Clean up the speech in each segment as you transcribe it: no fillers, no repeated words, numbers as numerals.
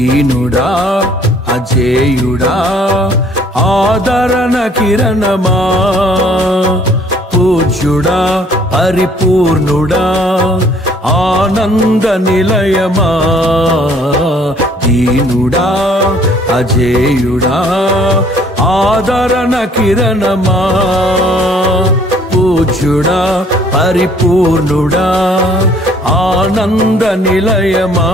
దీనుడా అజేయుడా ఆదరణ కిరణమా పూజ్యుడా పరిపూర్ణుడా ఆనంద నిలయమా దీనుడా అజేయుడా ఆదరణ కిరణమా పూజ్యుడా పరిపూర్ణుడా ఆనంద నిలయమా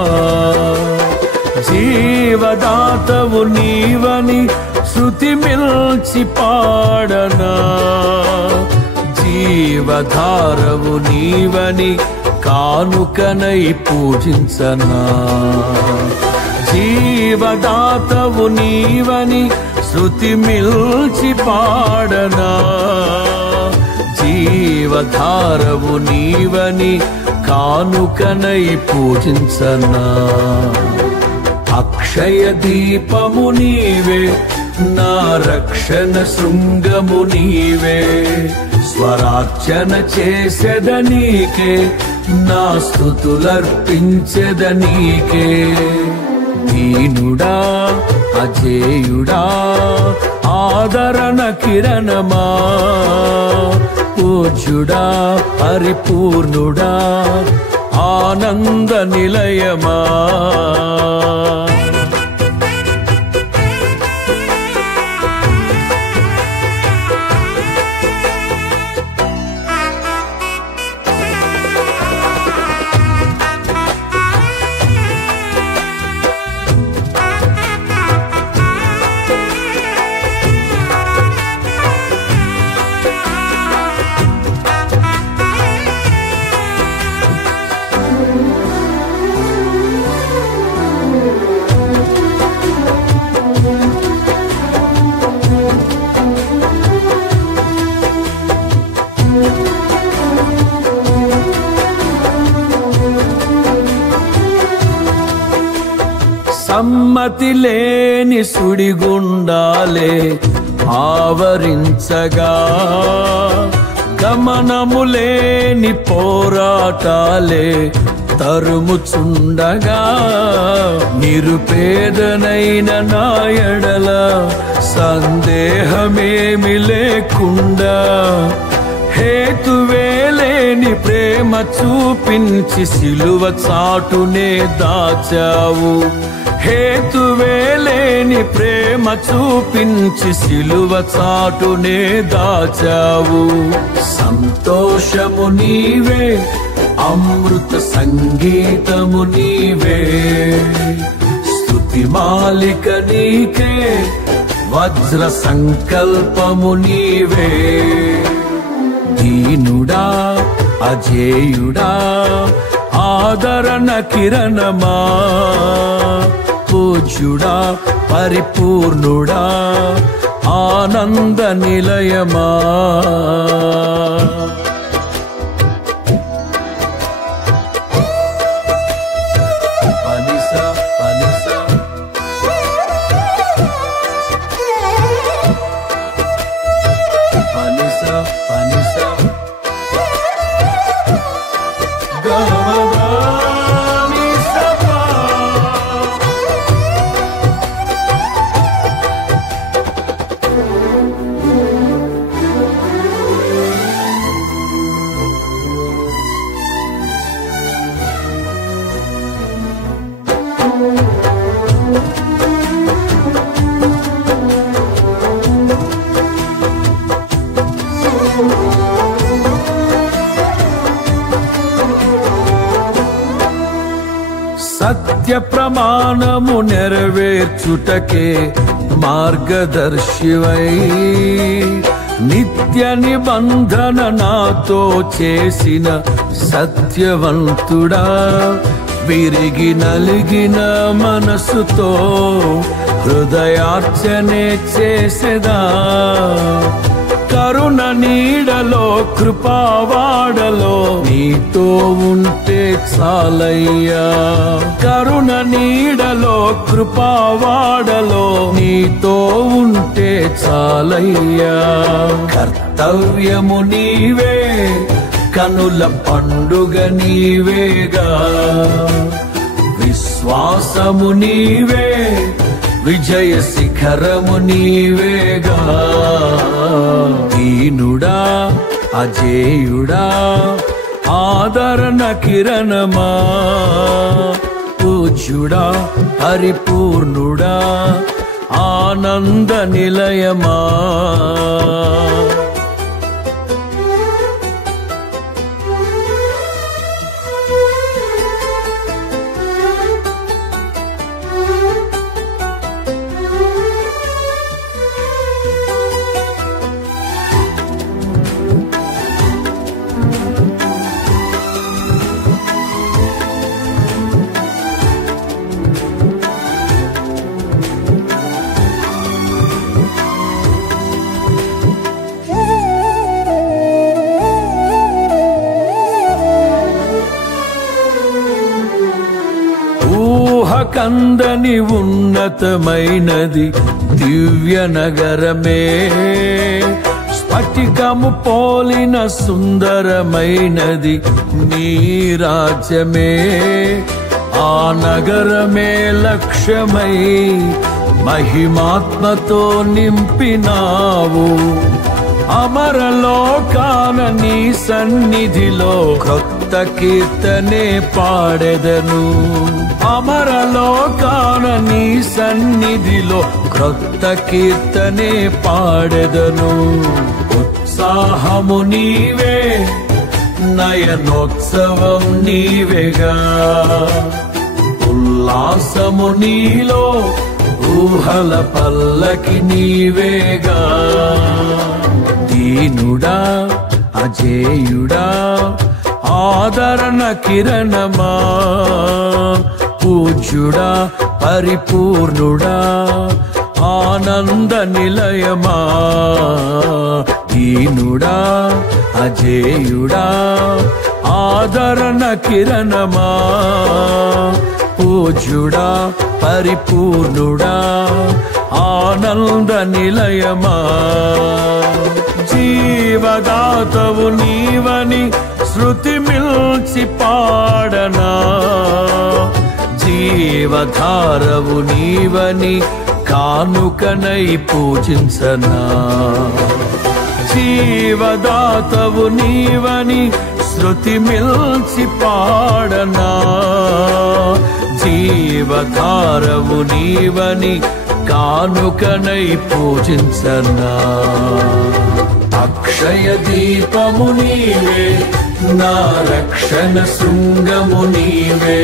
జీవదాతవు నీవని శృతి మిల్చి పాడనా జీవధారవు నీవని కానుకనై పూజించనా జీవదాతవు నీవని శృతి మిల్చి పాడనా జీవధారవు నీవని కానుకనై పూజించనా అక్షయ దీపము నీవే నా రక్షణ శృంగము నీవే స్వరార్చన చేసేదనీకే నా స్తుతులర్పించెదనీకే దీనుడా అజేయుడా ఆదరణ కిరణమా పూజ్యుడా పరిపూర్ణుడా ఆనంద నిలయమా సమ్మతి లేని సుడిగుండాలే ఆవరించగా గమనము లేని పోరాటాలే తరుముచుండగా నిరుపేదనైన నా ఎడల సందేహమేమి లేకుండా హేతువేలేని ప్రేమ చూపించి సిలువ చాటునే దాచావు హేతువేలేని ప్రేమ చూపించి సిలువ చాటునే దాచావు సంతోషము నీవే అమృత సంగీతము నీవే స్తుతి మాలిక నీకే వజ్ర సంకల్పము నీవే దీనుడా అజేయుడా ఆదరణ కిరణమా పూజ్యుడా పరిపూర్ణుడా ఆనంద నిలయమా సత్య ప్రమాణము నెరవేర్చుటకే మార్గదర్శివై నిత్య నిబంధన నాతో చేసిన సత్యవంతుడా విరిగి నలిగిన మనసుతో హృదయార్చనే చేసేదా కరుణ నీడలో కృపావాడలో నీతో ఉంటే చాలయ్యా కరుణ నీడలో కృపావాడలో నీతో ఉంటే చాలయ్యా కర్తవ్యము నీవే కనుల పండుగ నీవేగా శ్వాసము నీవే, విజయ శిఖరము నీవేగా. దీనుడా అజేయుడా ఆదరణ కిరణమా, పూజ్యుడా పరిపూర్ణుడా ఆనంద నిలయమా. ఊహకందని ఉన్నతమైనది దివ్య నగరమే, స్ఫటికము పోలిన సుందరమైనది నీ రాజ్యమే. ఆ నగరమే లక్ష్యమై మహిమాత్మతో నింపినావు. అమరలోకాన నీ సన్నిధిలో క్రొత్త కీర్తనే పాడెదను. అమరలోకాన నీ సన్నిధిలో క్రొత్త కీర్తనే పాడెదను. ఉత్సాహము నీవే, నయనోత్సవం నీవేగా. ఉల్లాసము నీలో, ఊహల పల్లకి నీవేగా. దీనుడా అజేయుడా ఆదరణ కిరణమా, పూజ్యుడా పరిపూర్ణుడా ఆనంద నిలయమా. దీనుడా అజేయుడా ఆదరణ కిరణమా, పూజ్యుడా పరిపూర్ణుడా ఆనంద నిలయమా. జీవదాతవు నీవని శృతి మిల్చి పాడనా, జీవధారవు నీవని కానుకనై పూజించనా. జీవదాతవు నీవని శృతి మిల్చి పాడనా, జీవధారవు నీవని కానుకనై పూజించనా. అక్షయ దీపము నీవే, నా రక్షణ శృంగము నీవే.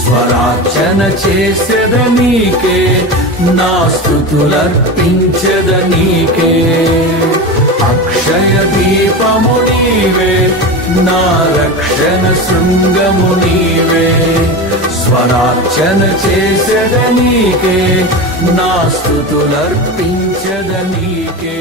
స్వరార్చన చేసెద నీకే, నా స్తుతులర్పించెద నీకే. అక్షయ దీపము నీవే, నా రక్షణ శృంగము నీవే. స్వరార్చన చేసెద నీకే, నా స్తుతులర్పించెద నీకే.